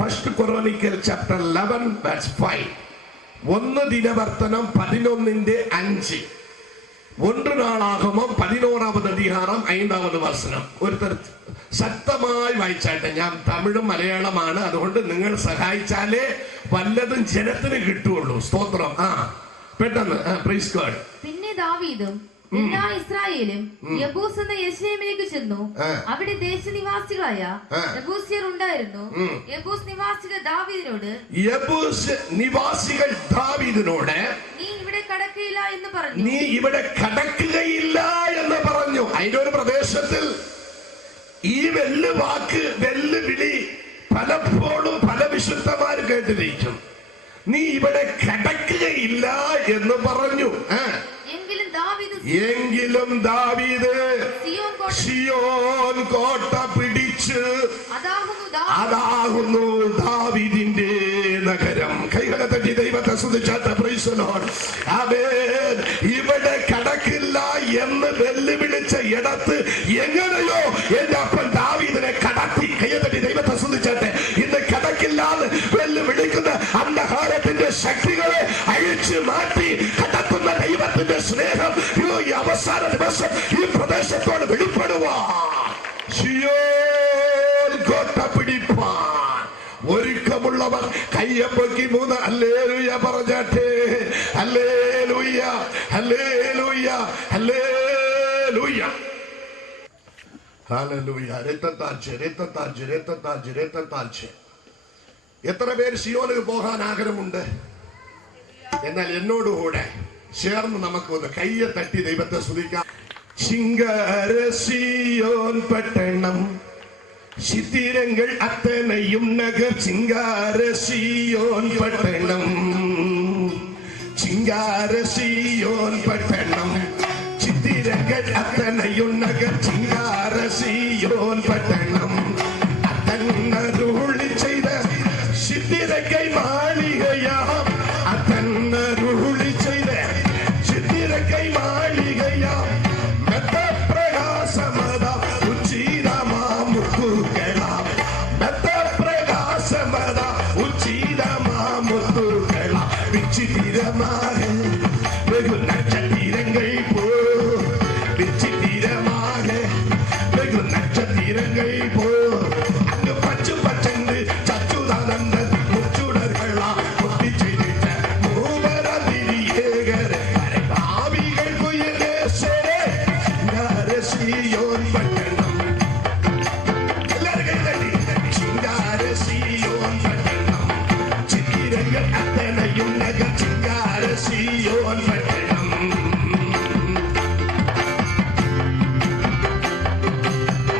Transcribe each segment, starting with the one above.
First Chronicle chapter 11 verse 5. 1 ദിനവർത്തനം 11:5. 1 നാളാകമം 11-ാമത് അധ്യായം 5-ാമത് വചനം. ഒരു ശക്തമായി വായിച്ചാട്ടെ. ഞാൻ തമിഴും മലയാളമാണ്, അതുകൊണ്ട് നിങ്ങൾ സഹായിച്ചാലേ വല്ലതും ജനത്തിന് കിട്ടുള്ളൂ. സ്തോത്രം. പെട്ടെന്ന് പ്രൈസ് ഗോഡ്. പിന്നെ ദാവീദും എല്ലാ ഇസ്രായേലും യെബൂസ് എന്ന യെരൂശലേമിലേക്ക് ചെന്നു. അവിടെ ദേശനിവാസികളായ യെബൂസ്യർ ഉണ്ടായിരുന്നു. യെബൂസ് നിവാസികൾ ദാവീദിനോട് നീ ഇവിടെ കടക്കുകയില്ല എന്ന് പറഞ്ഞു. അതിന്റെ ഒരു പ്രദേശത്തിൽ ഈ വെല്ലുവിളി പലപ്പോഴും പല വിശുദ്ധന്മാർ കേട്ടിരിക്കും. നീ ഇവിടെ കടക്കുകയില്ല എന്ന് പറഞ്ഞു. എങ്കിലും ദാവീദ് സിയോൻ കോട്ട പിടിച്ച് അതാകുന്നു ദാവീദിന്റെ നഗരം. കൈകളെ തട്ടി ദൈവത്തെ സ്തുതിച്ചാട്ടെ. Praise the lord. ആമേൻ. ഇവിടെ കടക്കില്ല എന്ന് വെല്ലുവിളിച്ച ഇടത്ത് എങ്ങനെയോ എന്റെ അപ്പൻ ദാവീദിനെ കടത്തി. കൈകളെ തട്ടി ദൈവത്തെ സ്തുതിച്ചാട്ടെ. ഇന്ന് കടക്കില്ല എന്ന് വെല്ലുവിളിക്കുന്ന അന്ധകാരത്തിന്റെ ശക്തികളെ അഴിച്ചു മാറ്റി കടത്തുന്ന ദൈവത്തിന്റെ സ്നേഹം ഈ അവസാന ദിവസം ഈ പ്രദേശത്തോട് വെളിപ്പെടുവാൻ ഒരുക്കമുള്ളവർ കയ്യപ്പൊക്കി 3 ഹല്ലേലൂയ പറഞ്ഞാട്ടെ. Hallelujah, hallelujah, hallelujah, hallelujah. എത്ര പേര് സിയോനിൽ പോകാൻ ആഗ്രഹമുണ്ട്? എന്നാൽ എന്നോടുകൂടെ ചേർന്ന് നമുക്ക് ഒന്ന് കയ്യെ തട്ടി ദൈവത്തെ സ്തുതിക്കാം. ശിങ്കാര സിയോൻ പട്ടണം ശിഥിരങ്ങൾ അത്തനയും നഗർ. ചിങ്കാര സിയോൻ പട്ടണം, ചിങ്കാര സിയോൻ പട്ടണം ശിഥിരങ്ങൾ അത്തനയും നഗർ. ചിങ്കാര സിയോൻ പട്ടണം അത്തന്നരുളി ചെയ്ത ശിഥിരകൈ മാളികയാം. അത്തന്നരുളി ചെയ്ത ശിഥിരകൈ മാളികയാം. മെത്തപ്രകാശമത ഉച്ചിതമാമുത്തുകളാം. മെത്തപ്രകാശമത ഉച്ചിതമാമുത്തുകളാം. വിചിത്രമായ വെகு നക്ഷത്രങ്ങൾ പോ, വിചിത്രമായ വെகு നക്ഷത്രങ്ങൾ പോ. അങ്ങ് പച്ചു പച്ചണ്ട് ചച്ചുതാനന്ദ മുച്ചുടர்களா മുത്തി ചെയ്തിട്ട മൂവരതിരിയേകര ഭാവികൾ കുയലേശരെ സിയോൻ പട്ടണം. എല്ലാവരും കൈ തട്ടി. ചിങ്കാര സിയോൻ പട്ടണം ചിത്തിരങ്ങൾ അത്തനയും നഗർ. ചിങ്കാര സിയോൻ പട്ടണം.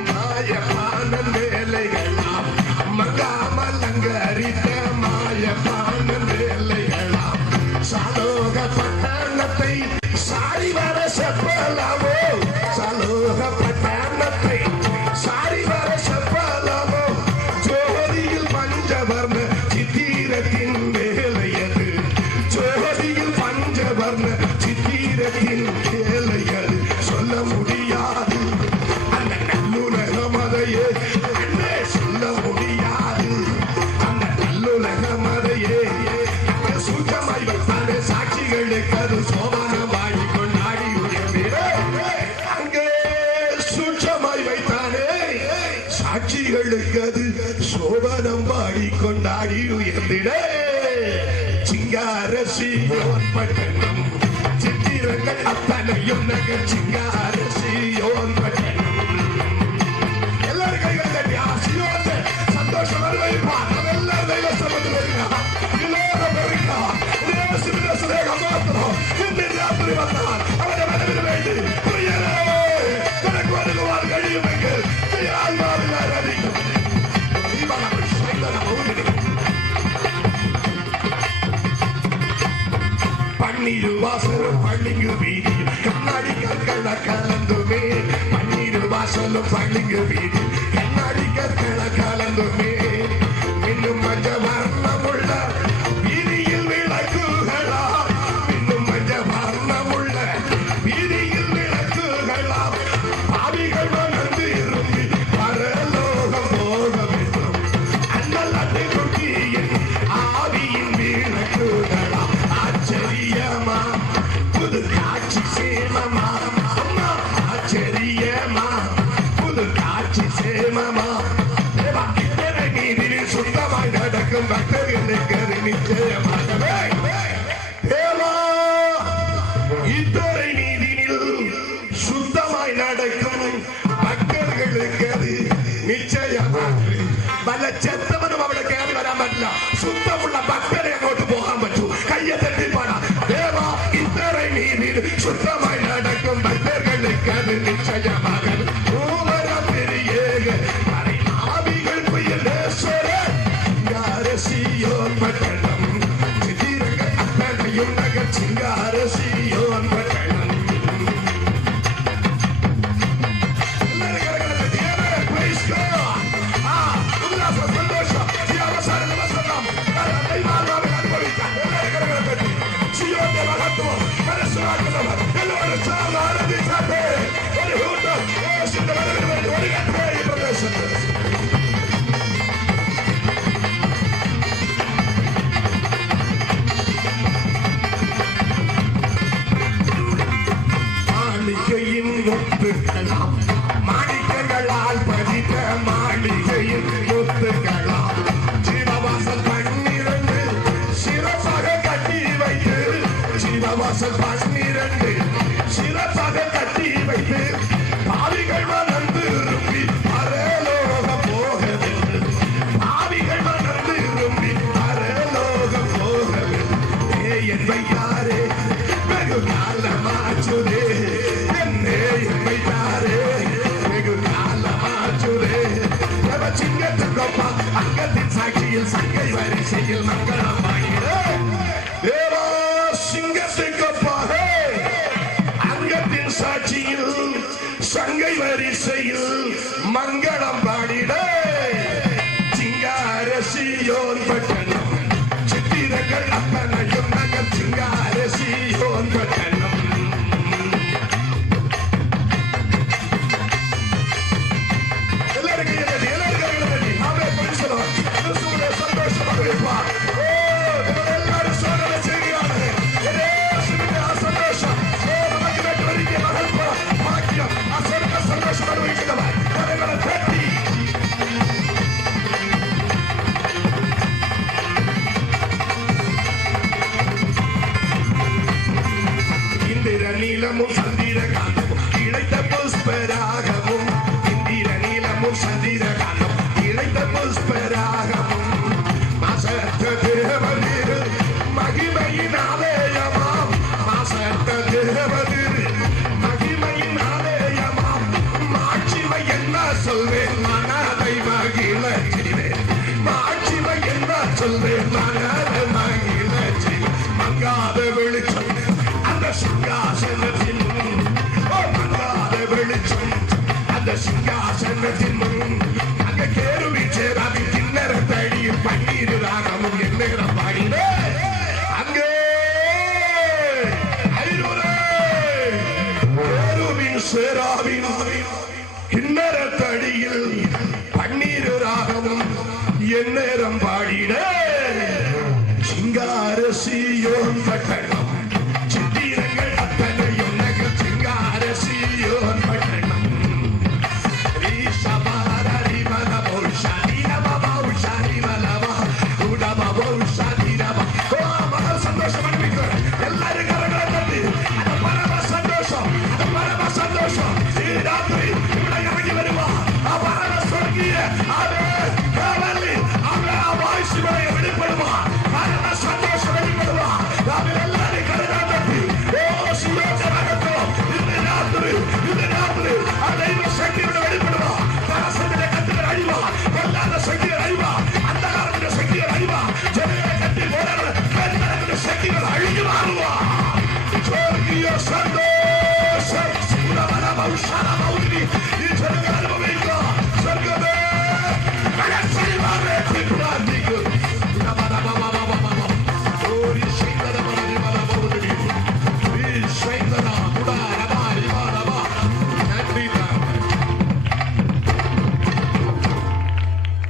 മായപാന വേലകളാം മകാമലങ്കരിത മായപാന വേലകളാം. സാലോക പട്ടണത്തെ സാരി വരസപ്പലാവോ. സാലോക പട്ടണത്തെ സാരി വരസപ്പലാവോ. ജോലിയിൽ പഞ്ചവർണ്ണ ചിത്തിരത്തിൻ വേലയത്. ജോലിയിൽ പഞ്ചവർണ്ണ ചിത്തിരത്തിൻ വേലയത്. சொல்ல முடியாது அந்த நல்லுலகமதையே, அண்ணே சொல்ல முடியாது அந்த நல்லுலகமதையே. சுத்தமாய் வைத்தானே சாட்சிகளுக்கு அது சோபானமாய் கொண்டாடி உயர்ந்திட. அங்கே சுற்றமாய் வைத்தானே சாட்சிகளுக்கு அது சோபனம் பாடி கொண்டாடி உயர்ந்திட. சிங்கார சியோன் பட்டணம் சித்திரங்கள் அத்தனையும் நகர். சிங்கார சியோன் பட்டணம். எல்லாரும் கைகள் தட்டி சியோன் சந்தோஷம் வருவான். அதெல்லாம் தெய்வ சமத்து வருங்க. இலோகம் வருங்க. ஸ்நேகம் மாத்திரம் இன்று ராத்திரி வந்தால் அவரை வரவிட வேண்டும். தனக்கு வருவார் കഴിയുമെങ്കിൽ ആരാധിക്കും. പന്നിരുവാസലും പള്ളിങ്ങു വീതിയും കണ്ണാടി കൽക്കള കലന്തുമേ. പന്നിരുവാസലും പള്ളിങ്ങു വീതി കണ്ണാടി കൽക്കള കലന്തുമേ. മിന്നും മഞ്ചവർണ്ണമുള്ള വീതിയിൽ വിളക്കുകളാ. മിന്നും മഞ്ചവർണ്ണമുള്ള വീതിയിൽ വിളക്കുകളാ. ഭാവികൾ വന്നിരുമ്പി പരലോകം പോകമെന്നും അന്നല്ലാതെ நிச்சயமாகவே தேவா இத்தனை நீதியில் சுத்தமாய் நடக்கும் ഭക്തர்களுக்கு அது നിശ്ചയമാണ്. വല്ല ചെത്തവനും അവിടെ കയറി വരാൻ പറ്റില്ല. ശുദ്ധമുള്ള ഭക്തരെ അങ്ങോട്ട് പോകാൻ പറ്റൂ. കയ്യെ തട്ടിപ്പാടാ ദേവാ ഇത്തരം രീതിയിൽ ശുദ്ധമായി നടക്കും ഭക്തர்களுக்கு அது நிச்சயமாகும். ஆவிகள் புயலேஸ்வரர் சிங்காரசியோன் பட்டணம் சித்திரங்கள் அத்தனையும் நகர் சிங்காரசியோன் பட்டணம். மாளிகையின் முத்துக்களாம் மாணிக்கங்களால் பதித்த மாளிகையின் முத்துக்களாம் ஜீவவாசல் 12 சிறப்பாக கட்டி வைத்து ஜீவவாசல் 12 சிறப்பாக கட்டி வைத்து பாவிகள் மனம் திரும்பி பரலோகம் போகவில்லை. பாவிகள் மனம் திரும்பி பரலோகம் போகவில்லை. என்பை யாரே வெகு காலமாச்சுதே என்னே என்பை யாரே வெகு காலமாச்சுதே. சிங்கத்துக்கொப்பா அங்கத்தின் சாட்சியில் சங்கை வரிசையில் மங்களம் வாங்கினேன். தேவா சிங்கத்துக்கொப்பாக அங்கத்தின் சாட்சியில் சங்கை வரிசையில் மங்களம் பாடிட சிங்காரசியோன் பட்டணம் சித்திரங்கள் அத்தனையும் நகர் சிங்காரசியோன் பட்டணம். சந்தோஷமாக இருப்பார். எல்லாரும் சோதனை செய்கிறார்கள். சந்தோஷம் பாக்கியம் சந்தோஷம் அனுபவிக்கிறவர் கரைகளை தட்டி இந்திர நீலமும் சந்திர காந்தமும் இழைத்த புஷ்பராகவும் இந்திர நீலமும் சந்திர காந்தம் இழைத்த புஷ்பராகவும் மாசத்த தேவதிரு மகிமையின் ஆலயமாம் மாசத்த தேவதிரு மகிமையின் ஆலயமாம் மாட்சிமை என்ன சொல்வேன் மனதை மகிழ செய்வேன் மாட்சிமை என்ன சொல்வேன் மனதை மகிழ செய்வேன். மங்காத வெளிச்சம் அந்த சிங்காசனத்தின் மங்காத வெளிச்சம் அந்த சிங்காசனத்தின் அங்க கேருவி சேராவி கிண்ணற தடியும் பன்னீர் ராகமும் எந்நேரம் பாடினே அங்கே கேருவின் சேராவின் கிண்ணற தடியில் பன்னீர் ராகமும் எந்நேரம் பாடிட சிங்காரசியோன் பட்டணம் சித்திரங்கள் அத்தனையும் நகர் சிங்காரசியோன் பட்டணம். சந்தோஷம் அனுப்பிக்கிறார். எல்லாரும் கரங்களை தட்டி அந்த பரம சந்தோஷம் அந்த பரம சந்தோஷம் ராத்திரி இவனை இறங்கி வருவா பரம சொர்க்கிய வாய்ஸ்வரை வெளிப்படுவா பரம சந்தோஷம் வெளிப்படுவா. எல்லாரும் கரங்களை தட்டி ஓ சுயோஜனகத்தோம் இந்த ராத்திரி தெய்வ சக்தியோட வெளிப்படுவா. பரசத்திலே கத்துகிற அழிவா கொல்லாத சக்திகள் அழிவா அந்த காலத்திலே சக்திகள் அழிவா ஜனங்களை கட்டி போராட சக்திகள் அழிஞ்சு மாறுவா. சொர்க்கிய சந்தோஷம் உலகன பௌஷான மௌனி ஜனங்கள் அனுபவிக்கலாம். சொர்க்கமே மனசரிவாவே பிரார்த்திக்கு ஓரி சைந்தன மனதிவன மௌனி வீ சைந்தன குடா ரபா ரிவா ரபா நன்றி.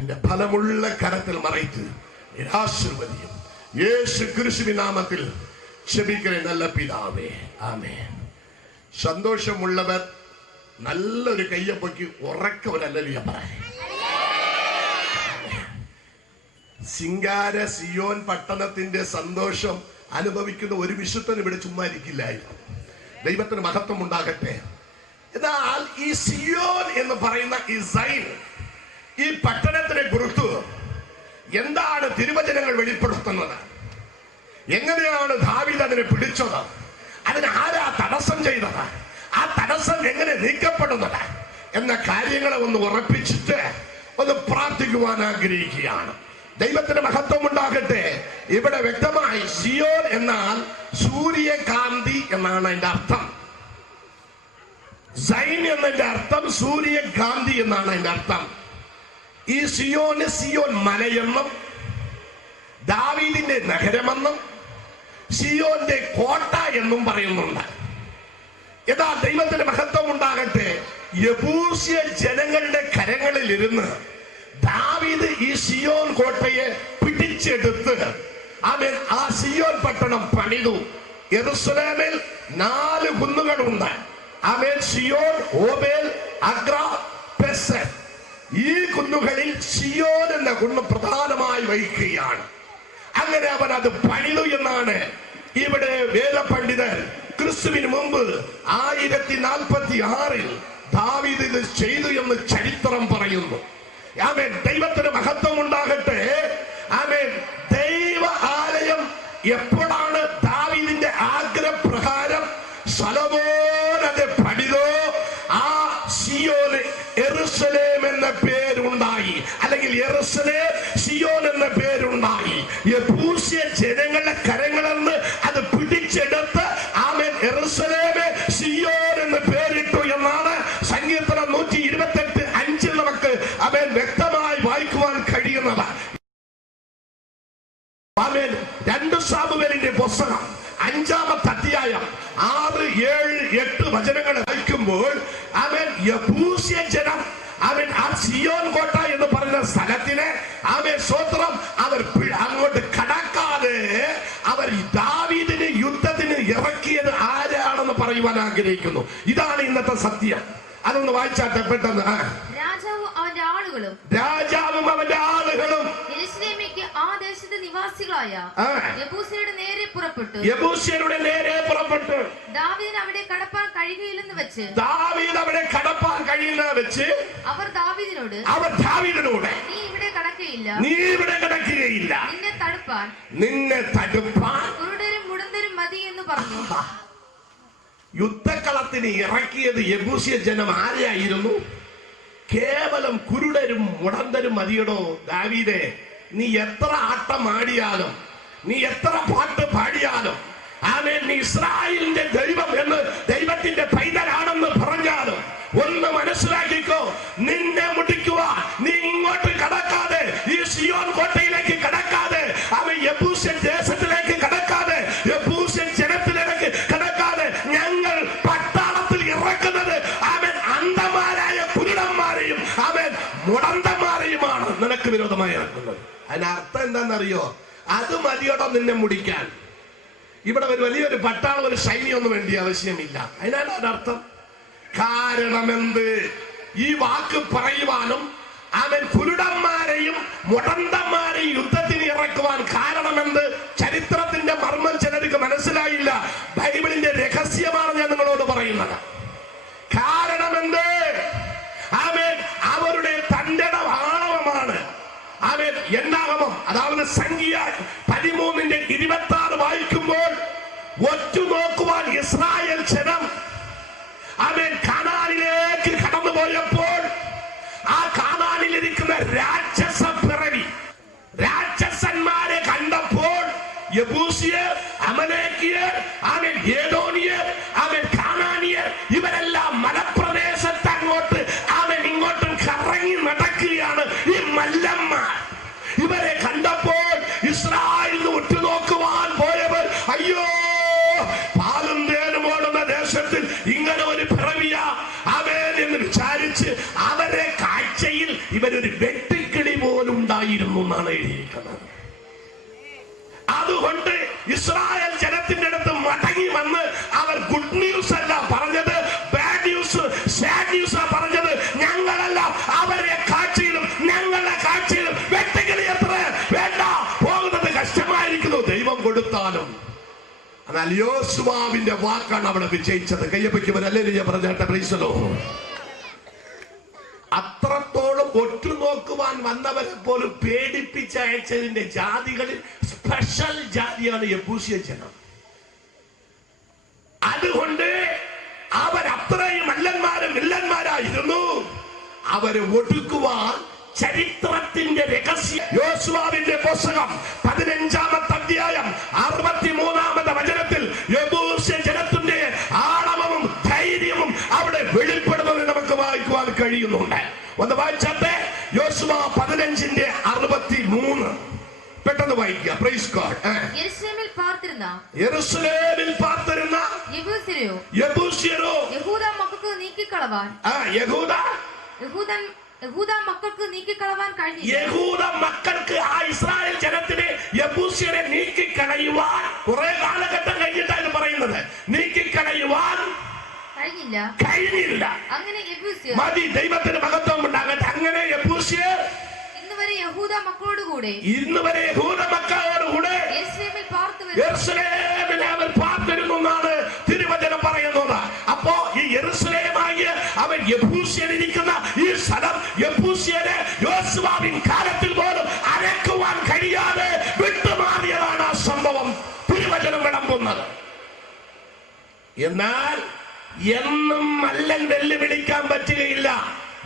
இந்த பலமுள்ள கரத்தில் மறைத்து ஆசீர்வதியும் இயேசு கிறிஸ்துவின் நாமத்தில் செபிக்கிறேன் நல்ல பிதாவே ஆமென். சந்தோஷம் உள்ளவர் நல்ல ஒரு கையை பொக்கி உறக்க ஒரு அல்லலியா பாரு. ശിങ്കാര സിയോൻ പട്ടണത്തിന്റെ സന്തോഷം അനുഭവിക്കുന്ന ഒരു വിശുദ്ധൻ ഇവിടെ ചുമ്മാ ഇരിക്കില്ലായിരുന്നു. ദൈവത്തിന് മഹത്വം ഉണ്ടാകട്ടെ. എന്നാൽ ഈ സിയോൻ എന്ന് പറയുന്ന ഈ സൈൻ, ഈ പട്ടണത്തിനെ കുറിച്ച് എന്താണ് തിരുവചനങ്ങൾ വെളിപ്പെടുത്തുന്നത്? എങ്ങനെയാണ് ദാവീദ് അതിനെ പിടിച്ചത്? അതിന് ആരാ തടസ്സം ചെയ്തത്? ആ തടസ്സം എങ്ങനെ നീക്കപ്പെടുന്നത് എന്ന കാര്യങ്ങളെ ഒന്ന് ഉറപ്പിച്ചിട്ട് ഒന്ന് പ്രാർത്ഥിക്കുവാൻ ആഗ്രഹിക്കുകയാണ്. ദൈവത്തിന് മഹത്വം ഉണ്ടാകട്ടെ. ഇവിടെ വ്യക്തമായി സിയോൻ എന്നാൽ സൂര്യകാന്തി എന്നാണ് അതിന്റെ അർത്ഥം. സൈൻ എന്നതിന്റെ അർത്ഥം സൂര്യകാന്തി എന്നാണ് അതിന്റെ അർത്ഥം. ഈ സിയോന് സിയോൻ മലയെന്നും ദാവീദിന്റെ നഗരമെന്നും സിയോന്റെ കോട്ട എന്നും പറയുന്നുണ്ട്. ഇതാ ദൈവത്തിന് മഹത്വം ഉണ്ടാകട്ടെ. യെബൂസ്യ ജനങ്ങളുടെ കരങ്ങളിൽ ഇരുന്ന് ദാവീദ് ഈ സിയോൻ കോട്ടയെ പിടിച്ചെടുത്ത് അവൻ ആ സിയോൻ പട്ടണം പണിതു. യെരൂശലേമിൽ 4 കുന്നുകളുണ്ട്. അവൻ സിയോൻ, ഓബേൽ, അഗ്ര, പെസർ. ഈ കുന്നുകളിൽ സിയോൻ എന്ന കുന്ന് പ്രധാനമായി വഹിക്കുകയാണ്. അങ്ങനെ അവൻ അത് പണിതു എന്നാണ് ഇവിടെ വേദപണ്ഡിതർ ക്രിസ്തുവിന് മുമ്പ് 1046 ദാവീദ് ഇത് ചെയ്തു എന്ന് ചരിത്രം പറയുന്നു. ആമേൻ. ദൈവത്തിന് മഹത്വം ഉണ്ടാകട്ടെ. ആമേൻ. ദൈവ ആലയം എപ്പോഴാണ് ദാവീദിന്റെ ആഗ്രഹപ്രകാരം സൊലൊമോൻ അത് പണിതോ, ആ സിയോന് യെരൂശലേം എന്ന പേരുണ്ടായി. അല്ലെങ്കിൽ യെരൂശലേം സിയോൻ എന്ന പേരുണ്ടായി. യെബൂസ്യ ജനങ്ങളുടെ കരങ്ങളിൽ നിന്ന് അത് പിടിച്ചെടുത്ത് ആമേൻ യെരൂശലേമെ സിയോൻ എന്ന് പേരിട്ടു എന്നാണ് സങ്കീർത്തനം 128:5 നമുക്ക് ആമേൻ വ്യക്തമായി വായിക്കുവാൻ കഴിയുന്നത്. ആമേൻ. 2 സാമുവേലിന്റെ പുസ്തകം 5-ാമത്തെ അധ്യായം 6, 7, 8 വചനങ്ങൾ വായിക്കുമ്പോൾ അവൻ യെബൂസ്യ ജനം അവൻ ആ സിയോൻ കോട്ട എന്ന് പറയുന്ന സ്ഥലത്തിനെ അവൻ സ്വത്രം അവർ അങ്ങോട്ട് കടക്കാതെ അവർ ദാവീദിനെ യുദ്ധത്തിന് ഇറക്കിയത് ആരാണെന്ന് പറയുവാൻ ആഗ്രഹിക്കുന്നു. ഇതാണ് ഇന്നത്തെ സത്യം. അതൊന്ന് വായിച്ചാട്ടെ പെട്ടെന്ന്. രാജാവും അവന്റെ ആളുകളും യെരൂശലേമിലേക്ക് ആ ദേശത്തെ നിവാസികളായ യെബൂസ്യരുടെ നേരെ പുറപ്പെട്ടു. യെബൂസ്യരുടെ നേരെ പുറപ്പെട്ടു. ദാവീദിന് അവിടെ കടപ്പാൻ കഴിയുകയില്ലെന്ന് വെച്ച് അവർ ദാവീദിനോട് നീ ഇവിടെ കടക്കുകയില്ല, നിന്നെ തടുപ്പാൻ കുരുടരും മുടന്തരും മതി എന്ന് പറഞ്ഞു. യുദ്ധക്കളത്തിന് ഇറക്കിയത് യെബൂസ്യ ജനം ആരെയായിരുന്നു? കേവലം കുരുടരും മുടന്തരും മതിയടോ. ദാവീദേ, നീ എത്ര ആട്ടം ആടിയാലും, നീ എത്ര പാട്ട് പാടിയാലും, ആമേൻ, നീ ഇസ്രായേലിന്റെ ദൈവം എന്ന് ദൈവത്തിന്റെ പൈതലാണെന്ന് പറഞ്ഞാലും ഒന്ന് മനസ്സിലാക്കിക്കോ, നിന്നെ മുടിക്കുവാൻ നീ ഇങ്ങോട്ട് കടക്കാതെ, ഈ സിയോൻ കോട്ടയിലേക്ക് കടക്കാതെ, അവൻ യെബൂസ്യൻ ദേശത്തിലേക്ക് കടക്കാതെ, യെബൂസ്യൻ ജനത്തിലേക്ക് കടക്കാതെ ഞങ്ങൾ പട്ടാളത്തിൽ ഇറക്കുന്നത് അവൻ അന്ധന്മാരായ കുരുടന്മാരെയും അവൻ മുടന്തന്മാരെയുമാണ് നിനക്ക് വിരോധമായി ഇറക്കുന്നത്. അതിനർത്ഥം എന്താണെന്നറിയോ? അത് മതിയോടോ നിന്നെ മുടിക്കാൻ. ഇവിടെ ഒരു വലിയൊരു പട്ടാളം, ഒരു സൈന്യമൊന്നും വേണ്ടി ആവശ്യമില്ല. അതിനാണ് അതിനർത്ഥം. കാരണമെന്ത്? ഈ വാക്ക് പറയുവാനും അവൻ കുരുടന്മാരെയും മുടന്തന്മാരെയും യുദ്ധത്തിന് ഇറക്കുവാൻ കാരണമെന്ത്? ചരിത്രത്തിന്റെ മർമ്മം ചിലർക്ക് മനസ്സിലായില്ല. ബൈബിളിന്റെ രഹസ്യമാണ് ഞാൻ നിങ്ങളോട് പറയുന്നത്. കാരണമെന്ത്? അവൻ അവരുടെ തന്റെ ആണവമാണ്. അവൻ എന്നാകമം, അതായത് സംഖ്യ 13:26 വായിക്കുമ്പോൾ ഒറ്റുനോക്കുവാൻ ഇസ്രായേൽ ജനം അവൻ കാനാനിലേക്ക് കടന്നുപോയപ്പോൾ ആ കാനാനിലിരിക്കുന്ന രാക്ഷസ പിറവി രാക്ഷസന്മാരെ കണ്ടപ്പോൾ യെബൂസിയർ, അമലേക്കിയർ, അവൻ ഏദോമിയർ, അവൻ കാനാനിയർ, ഇവരെല്ലാം മലപ്രദേശത്ത് അങ്ങോട്ട് അവൻ ഇങ്ങോട്ടും കറങ്ങി നടക്കുകയാണ്. ഈ മല്ലന്മാർ ഇവരെ കണ്ടപ്പോൾ ഇസ്രായേലിന് ഉറ്റുനോക്കുവാൻ പോയവർ, അയ്യോ, പാലും തേനും ഓടുന്ന ദേശത്തിൽ ഇങ്ങനെ ഒരു പിറവിയാ അവൻ എന്ന് വിചാരിച്ച് അവരെ കാഴ്ചയിൽ ഇവരൊരു വെട്ടിക്കിളി പോലും ഉണ്ടായിരുന്നു എന്നാണ് എഴുതിയിരിക്കുന്നത്. അതുകൊണ്ട് ഇസ്രായേൽ ജനത്തിന്റെ അടുത്ത് മടങ്ങി വന്ന് അവർ ഗുഡ് ന്യൂസ് അല്ല പറഞ്ഞത്, ബാഡ് ന്യൂസ്, സാഡ് ന്യൂസ് പറഞ്ഞത്. ഞങ്ങളല്ല, അവരെ കാഴ്ചയിലും ഞങ്ങളുടെ കാഴ്ചയിലും വെട്ടുകിളി എത്ര വേണ്ട, എന്നാൽ യോശുവാവിന്റെ വാക്കാണ് അവിടെ വിജയിച്ചത്. കയ്യപ്പയ്ക്ക് ഹല്ലേലൂയ പറഞ്ഞാട്ടെ, പ്രൈസ് ദി ലോർഡ്. അത്രത്തോളം ഒറ്റുനോക്കുവാൻ വന്നവരെ പോലും പേടിപ്പിച്ചയച്ചതിന്റെ ജാതികളിൽ സ്പെഷ്യൽ ജാതിയാണ് യെബൂസ്യ ജനം. അതുകൊണ്ട് അവരത്രയും മല്ലന്മാരും വില്ലന്മാരായിരുന്നു. അവരെ ഒടുക്കുവാൻ ചരിത്രത്തിന്റെ രഹസ്യം യോശുവാവിന്റെ പുസ്തകം 15-ാമത്തെ അധ്യായം 63-ാമത്തെ വചനത്തിൽ യെബൂസ്യ ജനത്തിന്റെ ആണവവും ധൈര്യവും അവിടെ വെളിപ്പെടുന്നത് നമുക്ക് വായിക്കുവാൻ കഴിയുന്നുണ്ട്. ഒന്ന് വായിച്ചാട്ടെ, യോശുവ 15:63 പെട്ടെന്ന് വായിക്കുക. Praise God. യെരൂശലേമിൽ പാർത്തിരുന്ന യെബൂസ്യരോ യഹൂദ മക്കൾക്ക് നീക്കിക്കളവാൻ യഹൂദ മക്കൾക്ക് നീക്കിക്കളവാൻ കഴിഞ്ഞു. യഹൂദ മക്കൾക്ക് ആ ഇസ്രായേൽ ജനത്തിനെ യെബൂസ്യരെ നീക്കിക്കളയുവാൻ കുറെ കാലഘട്ടം കഴിഞ്ഞിട്ടാണ് പറയുന്നത്. നീക്കിക്കളയുവാൻ കഴിഞ്ഞില്ല. അങ്ങനെ യെബൂസ്യർ മതി, ദൈവത്തിന് മഹത്വം ഉണ്ടാകട്ടെ. അങ്ങനെ യെബൂസ്യർ ഇന്നുവരെ യഹൂദ മക്കളോടുകൂടെ യെരൂശലേമിൽ അവർ പാർത്തിരുന്നു എന്നാണ് തിരുവചനം പറയുന്നത്. അപ്പോ ഈ യെരൂശലേമായി അവൻ യെബൂസ്യരിക്കുന്ന ഈ സ്ഥലം യെബൂസ്യരെ യോശുവാവിൻ കാലത്തിൽ പോലും അരക്കുവാൻ കഴിയാതെ വിട്ടുമാറിയതാണ് ആ സംഭവം തിരുവചനം വിളമ്പുന്നത്. എന്നാൽ എന്നും മല്ലൻ വെല്ലുവിളിക്കാൻ പറ്റുകയില്ല.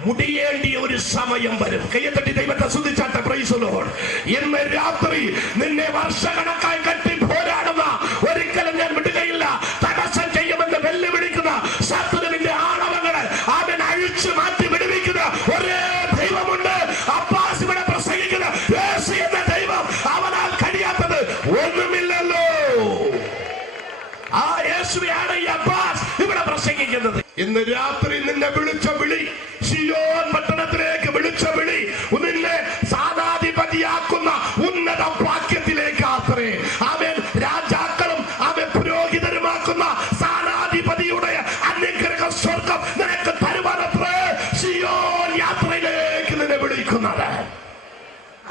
മുടിയേണ്ടിയ ഒരു സമയം വരും. കയ്യത്തട്ടി ദൈവത്തെ സ്തുതിച്ചാട്ടെ, പ്രൈസ് ദി ലോർഡ്. ഇന്ന് രാത്രി നിന്നെ വർഷക്കണക്കായി കെട്ടി പോരാടുന്ന ഒരിക്കലും ഞാൻ വിടുകയില്ല, തടസ്സം ചെയ്യുമെന്ന് വെല്ലുവിളിക്കുന്ന ശത്രുവിന്റെ ആണവങ്ങളെ അവൻ അഴിച്ചു മാറ്റി വിടുവിക്കുന്ന ഒരേ ദൈവമുണ്ട്. അബ്ബാസ് ഇവിടെ പ്രസംഗിക്കുന്ന യേശു എന്ന ദൈവം, അവനാൽ കഴിയാത്തത് ഒന്നുമില്ലല്ലോ. ആ യേശുവാണ് ഈ അബ്ബാസ് ഇവിടെ പ്രസംഗിക്കുന്നത്. ഇന്ന് രാത്രി നിന്നെ വിളിച്ച വിളി, സിയോൻ പട്ടണത്തിലേക്ക് വിളിച്ച വിളി, നിന്നെ സാധാധിപതിയാക്കുന്ന ഉന്നത വാക്യത്തിലേക്ക് ആത്രേ. അവൻ രാജാക്കളും അവൻ പുരോഹിതരുമാക്കുന്ന സാധാധിപതിയുടെ അനുഗ്രഹ സ്വർഗം നിനക്ക് തരുവാനത്രേ സിയോൻ യാത്രയിലേക്ക് നിന്നെ വിളിക്കുന്നത്.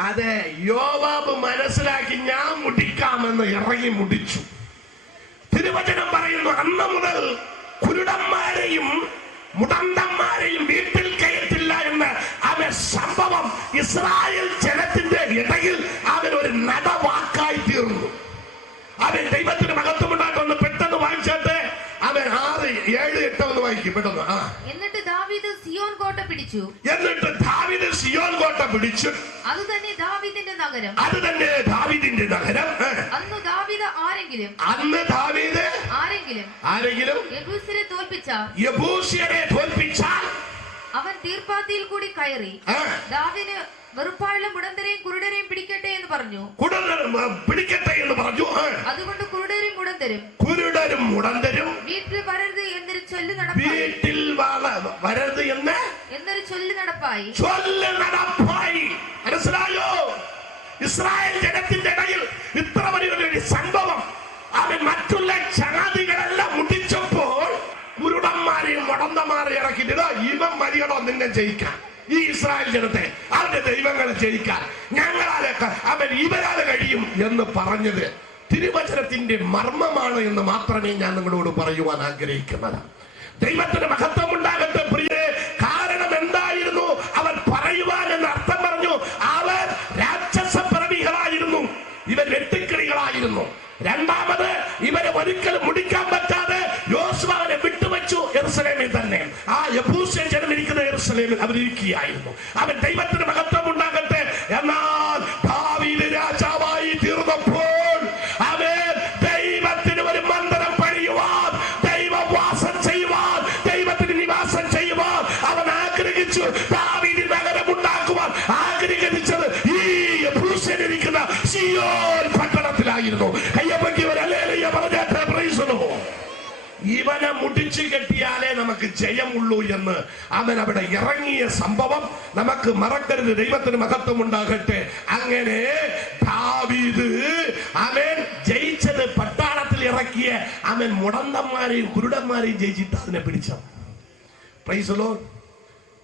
അതെ, യോവാബ് മനസ്സിലാക്കി ഞാൻ മുടിക്കാമെന്ന് ഇറങ്ങി മുടിച്ചു. തിരുവചനം പറയുന്നു, അന്ന് മുതൽ കുരുടന്മാരെയും മുടന്തന്മാരെയും വീട്ടിൽ കയറ്റില്ല എന്ന് അവൻ സംഭവം ഇസ്രായേൽ ജനത്തിന്റെ ഇടയിൽ അവൻ ഒരു നടവാക്കായി തീർന്നു. അവൻ ദൈവത്തിന് മഹത്വമുണ്ടാക്കുന്നു. പെട്ടെന്ന് വായിച്ചാട്ടെ, അവൻ 6, 7, 8 ഒന്ന് വായിക്കും പെട്ടെന്ന്. എന്നിട്ട് ദാവീദ് സിയോൻ കോട്ട പിടിച്ചു. അത് തന്നെ ദാവീദിന്റെ നഗരം. അന്ന് ദാവീദ് ആരെങ്കിലും യെബൂസ്യരെ തോൽപ്പിച്ചാൽ അവൻ തീർപ്പാത്തിയിൽ കൂടി കയറി ദാവീദിന് വെറുപ്പായുള്ള മുടന്തരെയും കുരുടരെയും പിടിക്കട്ടെ എന്ന് പറഞ്ഞു. അതുകൊണ്ട് കുരുടരും മുടന്തരും വീട്ടിൽ വരരുത് എന്നൊരു ചൊല്ല് നടപ്പായി. മനസ്സിലായോ? ഇസ്രായേൽ ജനത്തിന്റെ ഇടയിൽ ഇത്ര വലിയൊരു സംഭവം. അവൻ മറ്റുള്ള ജാതികളെല്ലാം മുടിച്ചപ്പോൾ കുരുടന്മാരെയും മുടന്തമാരെയും ഇറക്കിയിട്ട് ഇവൻ മരിയടോ നിന്നെ ജയിക്കാൻ, ഈ ഇസ്രായേൽ ജനത്തെ അവന്റെ ദൈവങ്ങളെ ജയിക്കാൻ ഞങ്ങളാലൊക്കെ അവൻ ഇവരാലെ കഴിയും എന്ന് പറഞ്ഞത് തിരുവചനത്തിന്റെ മർമ്മമാണ് എന്ന് മാത്രമേ ഞാൻ നിങ്ങളോട് പറയുവാൻ ആഗ്രഹിക്കുന്നത്. ദൈവത്തിന് മഹത്വം ഉണ്ടാകട്ടെ പ്രിയരെ. കാരണം എന്തായിരുന്നു അവർ പറയുവാൻ എന്ന് അർത്ഥം പറഞ്ഞു? അവർ രാക്ഷസപ്രവികളായിരുന്നു, ഇവർ വെട്ടുക്കിളികളായിരുന്നു. രണ്ടാമത് ഇവരെ ഒരിക്കലും മുടിക്കാൻ പറ്റാതെ യോശുവ അവനെ വിട്ടുവെച്ചു യെരൂശലേമിൽ തന്നെ. ആ യെബൂസ്യ ജനം ഇരിക്കുന്ന യെരൂശലേമിൽ അവരിയ്ക്കുകയായിരുന്നു. അവൻ ദൈവത്തിന് മഹത്വം ഉണ്ടാകട്ടെ. എന്നാൽ ദാവീദ് രാജാവായി തീർന്നപ്പോൾ അവൻ ദൈവത്തിന് ഒരു മന്ദിരം പണിയുവാൻ, ദൈവവാസം ചെയ്യുവാൻ, ദൈവത്തിന് നിവാസം ചെയ്യുവാൻ അവൻ ആഗ്രഹിച്ചു. ദാവീദ് നഗരം ഉണ്ടാക്കുവാൻ ആഗ്രഹിച്ചത് ഈ യെബൂസ്യരിക്കുന്ന സിയോൻ പട്ടണത്തിലായിരുന്നു. ഇവനെ മുടിച്ചു കെട്ടിയാലേ നമുക്ക് ജയമുള്ളൂ എന്ന് അവൻ അവിടെ ഇറങ്ങിയ സംഭവം നമുക്ക് മറക്കരുത്. ദൈവത്തിന് മഹത്വം ഉണ്ടാകട്ടെ. അങ്ങനെ ദാവീദ് അവൻ ജയിച്ചത് പട്ടാളത്തിൽ ഇറക്കിയ അവൻ മുടന്തന്മാരെയും കുരുടന്മാരെയും ജയിച്ചിട്ട് അതിനെ പിടിച്ച. Price the Lord.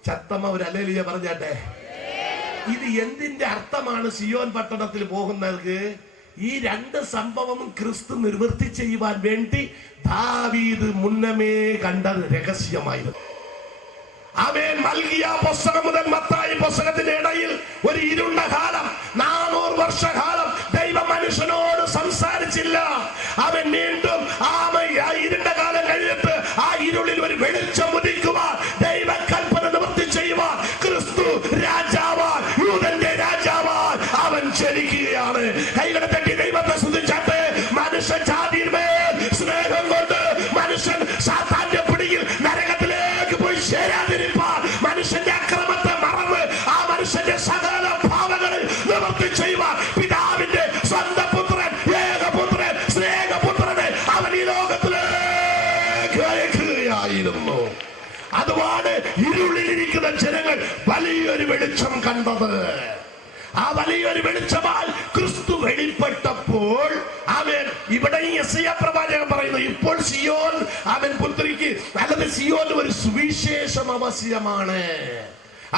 ചത്തമ്മ ഒരു ഹല്ലേലൂയ പറഞ്ഞാട്ടെ. ഇത് എന്തിന്റെ അർത്ഥമാണ്? സിയോൻ പട്ടണത്തിൽ പോകുന്നവർക്ക് ഈ രണ്ട് സംഭവം ക്രിസ്തു നിവൃത്തി ചെയ്യുവാൻ വേണ്ടി ദാവീദ് മുന്നമേ കണ്ടത് രഹസ്യമായിരുന്നു. അവൻ മൽകിയ പുസ്തകം മുതൽ മത്തായി പുസ്തകത്തിന്റെ ഇടയിൽ ഒരു ഇരുണ്ട കാലം, 400 വർഷകാലം ദൈവം മനുഷ്യനോട് സംസാരിച്ചില്ല. അവൻ വീണ്ടും ആ ഇരുണ്ട കാലം കഴിഞ്ഞിട്ട് ആ ഇരുളിൽ ഒരു വെളിച്ചം ഉദിക്കുവാൻ, ദൈവകൽപ്പന നിവൃത്തി ചെയ്യുവാൻ, ക്രിസ്തു രാജാവാൻ, യൂദന്റെ രാജാവാൻ അവൻ ചലിക്കുകയാണ്. കൈകളെ തട്ടി ദൈവത്തെ സ്തുതിച്ചാട്ടെ. മനുഷ്യ ജാതിയിന്മേൽ സ്നേഹം കൊണ്ട് മനുഷ്യൻ സാത്താന്റെ പിടിയിൽ നരകത്തിലേക്ക് പോയി ചേരാതിരിപ്പാൻ, മനുഷ്യന്റെ അക്രമത്തെ മറന്ന് ആ മനുഷ്യന്റെ സകല ഭാവങ്ങളിൽ നിവൃത്തി ചെയ്യുവാൻ പിതാവിന്റെ സ്വന്തം പുത്രൻ, ഏകപുത്രൻ, സ്നേഹപുത്രനെ അവൻ ഈ ലോകത്തിലേക്ക് അയക്കുകയായിരുന്നു. അതുമാണ് ഇരുളിലിരിക്കുന്ന ജനങ്ങൾ വലിയൊരു വെളിച്ചം കണ്ടത്. ആ വലിയൊരു വെളിച്ചമായി ക്രിസ്തു വെളിപ്പെട്ടപ്പോൾ അവൻ ഇവിടെ യെശയ്യാ പ്രവാചകൻ പറയുന്നു, ഇപ്പോൾ സിയോൻ അവൻ പുത്രിക്ക് അല്ലാതെ സിയോൻ ഒരു സുവിശേഷം ആവശ്യമാണ്.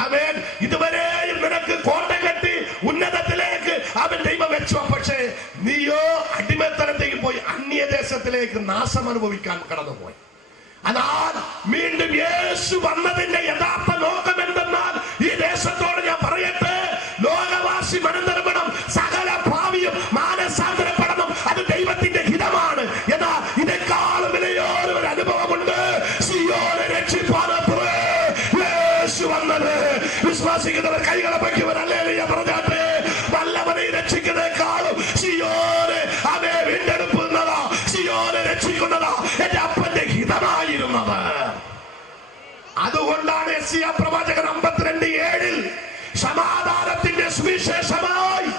അവൻ ഇതുവരെയും നിനക്ക് കോട്ട കെട്ടി ഉന്നതത്തിലേക്ക് അവൻ ദൈവം വെച്ചു. പക്ഷേ നീയോ അടിമത്തനത്തേക്ക് പോയി അന്യദേശത്തിലേക്ക് നാശം അനുഭവിക്കാൻ കടന്നുപോയി. എന്നാൽ വീണ്ടും യേശു വന്നതിന്റെ യഥാർത്ഥ നോക്കം എന്തെന്നാൽ, ഈ ദേശത്തോട് ഞാൻ പറയട്ടെ, ലോകവാസി മനംതിരുമ്പണം, സകല ഭാവിയും മാനസാന്തരപ്പെടണം. അത് ദൈവത്തിന്റെ ഹിതമാണ്. എന്നാൽ ഇതെക്കാളും വിലയോടെ ഒരു അനുഭവമുണ്ട്. സിയോനെ രക്ഷിപ്പാനത്രേ യേശു വന്നത്. വിശ്വാസിക്കുന്നവർ കൈകളെ പറ്റിയവർ ഹല്ലേലൂയ പറഞ്ഞാട്ടെ. വല്ലവനെ രക്ഷിക്കുന്നതിനേക്കാളും സിയോനെ അവയെ വീണ്ടെടുക്കുന്നതാ, സിയോനെ രക്ഷിക്കുന്നതാ എന്റെ അപ്പന്റെ ഹിതമായിരുന്നത്. അതുകൊണ്ടാണ് യെശയ്യാ പ്രവാചകൻ 52:7 സമാധാനത്തിന്റെ സുവിശേഷമായി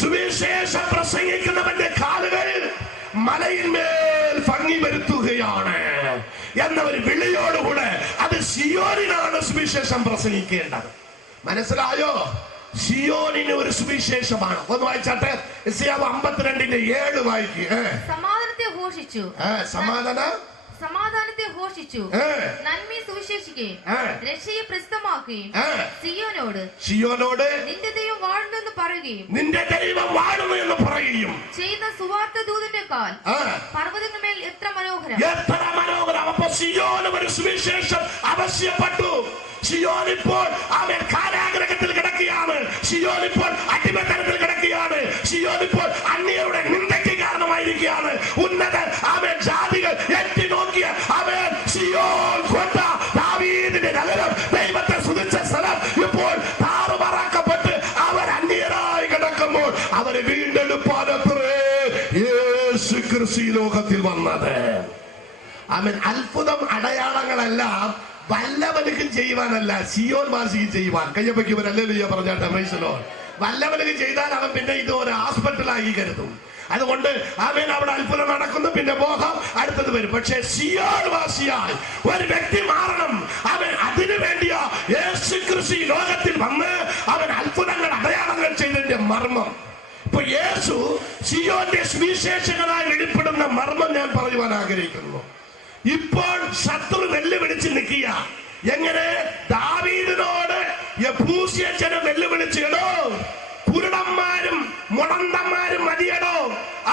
സുവിശേഷം പ്രസംഗിക്കുന്നവന്റെ കാലുകൾ മലയിന്മേൽ ഭംഗി വരുത്തുകയാണ് എന്ന ഒരു വിളിയോടുകൂടെ അത് സിയോനിലാണ് സുവിശേഷം പ്രസംഗിക്കേണ്ടത്. മനസ്സിലായോ? സിയോനിന് ഒരു സുവിശേഷമാണ്. ഒന്ന് വായിച്ചാട്ടെ. യെശയ്യാ 52:7 വായിക്കുക. സമാധാനത്തെ ഘോഷിച്ചു, സമാധാനത്തെ ഘോഷിച്ചു, നന്മയെ സുവിശേഷിക്കുകയും രക്ഷയെ പ്രസിദ്ധമാക്കുകയും സിയോനോട് നിന്റെ ദൈവം വാഴുന്നു എന്ന് പറയുകയും, നിന്റെ ദൈവം വാഴുന്നു എന്ന് പറയുകയും ചെയ്യുന്ന സുവാർത്ത ദൂതന്റെ കാൽ പർവ്വതങ്ങളുമേൽ എത്ര മനോഹരം, എത്ര മനോഹരം. അപ്പൊ സിയോന് ഒരു സുവിശേഷം ആവശ്യപ്പെട്ടു. സിയോൻ ഇപ്പോൾ അവൻ കാരാഗ്രഹത്തിൽ കിടക്കുകയാണ്. സിയോൻ ഇപ്പോൾ അടിമത്തനത്തിൽ കിടക്കുകയാണ്. സിയോൻ ഇപ്പോൾ അന്യരുടെ നിന്ദയ്ക്ക് കാരണമായിരിക്കുകയാണ്. ഉന്നതൻ അവൻ ജാതികൾ എത്തി നോക്കിയ അവൻ സിയോൻ കോട്ട, ദാവീദിന്റെ നഗരം, ദൈവത്തെ സ്തുതിച്ച സ്ഥലം ഇപ്പോൾ താറുമാറാക്കപ്പെട്ട് അവർ അന്യരായി കിടക്കുമ്പോൾ അവരെ വീണ്ടെടുപ്പാനത്രേ യേശു ക്രിസ്തു ലോകത്തിൽ വന്നത്. അവൻ അത്ഭുതം അടയാളങ്ങളെല്ലാം വല്ലവനുക്കും ചെയ്യുവാനല്ല, സിയോൻ വാസിക്ക് ചെയ്യുവാൻ. കയ്യപ്പയ്ക്ക് ഹല്ലേലൂയ പറഞ്ഞാട്ടെ. Praise the lord. വല്ലവനുക്കും ചെയ്താൽ അവൻ പിന്നെ ഇത് ഒരു ഹോസ്പിറ്റലായി കരുതും. അതുകൊണ്ട് അവൻ അവിടെ അത്ഭുതം നടക്കുന്നു, പിന്നെ മോഹം അടുത്തത് വരും. പക്ഷേ സിയോൻ വാസിയായി ഒരു വ്യക്തി മാറണം. അവൻ അതിനു വേണ്ടിയാ യേശു ക്രിസ്തു ലോകത്തിൽ വന്ന് അവൻ അത്ഭുതങ്ങൾ അടയാളങ്ങൾ ചെയ്തതിന്റെ മർമ്മം. ഇപ്പൊ യേശു സിയോന്റെ സുവിശേഷങ്ങളായി വെളിപ്പെടുന്ന മർമ്മം ഞാൻ പറയുവാൻ ആഗ്രഹിക്കുന്നു. ഇപ്പോൾ ശത്രു വെല്ലുവിളിച്ച് നിൽക്കുക. എങ്ങനെ? ദാവീദിനോട് യെബൂസ്യ ജനം വെല്ലുവിളിച്ചിടോ, കുരുടന്മാരും മുടന്തന്മാരും മതിയടോ,